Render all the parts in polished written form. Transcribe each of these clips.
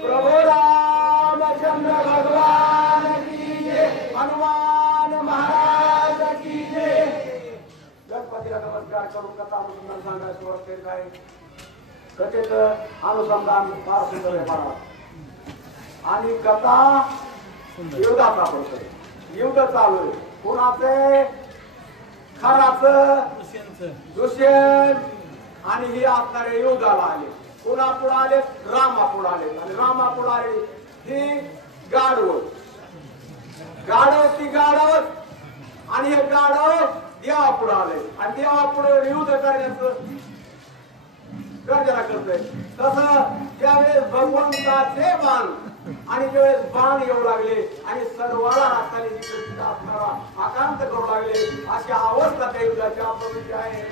प्रभु रामचंद्र भगवान की जय, हनुमान महाराज की जय। गणपतीला नमस्कार करून कथा अनुसंधान सांगायला सुरुवात केली आहे। कथेचं अनुसंधान फार सुंदर आहे महाराज आणि कथा युद्धाचा पडतोय। युद्ध चालू आहे कोणाचे? खराचं दुष्यंत आणि ही असणारे युद्धाला आले। पुन्हा पुढे आले रामापुढे आले आणि रामापुढे आले ही गाढव ती गाढव आणि हे गाढव देवापुढे आले आणि देवापुढे युद्ध करण्याचं गर्जना करतोय। तसं ज्यावेळेस भगवंताचे बाण आणि ज्यावेळेस बाण येऊ लागले आणि सर्वाला हाताने आकांत करू लागले अशी अवस्था त्या युद्धाची आपली आहे।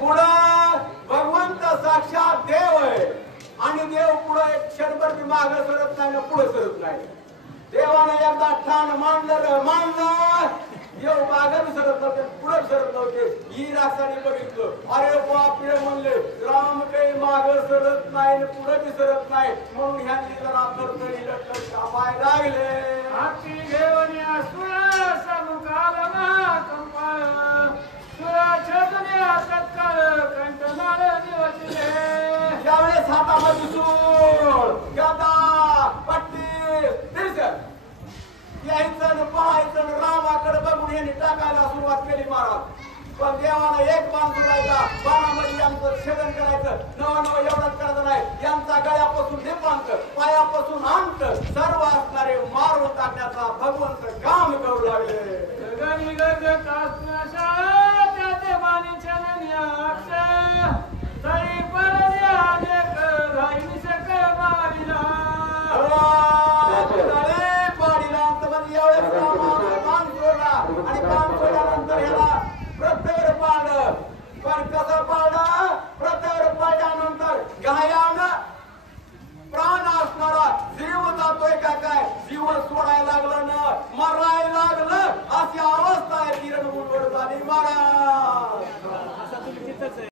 पुढं भगवंत साक्षात देव आहे आणि देव पुढे एक क्षणभर बी मागे सरत नाही ना पुढे सरत नाही। देवाने एकदा ठाण मानलं देव मागे सरत नव्हते पुढे सरत नव्हते। ही राक्षसाने बघितलं अरे बापरे म्हणले राम काही मागे सरत नाही पुढे बी सरत नाही म्हणून ह्यांनी जरा तरतरी लटकन कापाय लागले। ज्यावेळेस हातामध्ये सूळ गदा पट्टी त्रिशूळ यायचं पाहायचं रामाकडे बघून यांनी टाकायला सुरुवात केली महाराज। पण देवाला एक बाण सोडायचा बाणामध्ये यांचं छेदन करायचं नवं एवढंच करायचं नाही यांचा गळ्यापासून निपांत पायापासून अंत सर्व असणारे मारून टाकण्याचा भगवंत काम करू लागले। आणि बाण सोडल्यानंतर याला प्रत्येक पाळलं पण कसं पाळलं? प्रत्येक पाळल्यानंतर गायानं प्राण असणारा जीव जातोय का काय जीव सोडायला लागलं ना मरायला लागलं अशी अवस्था आहे किरण मुंडवर झाली महाराज।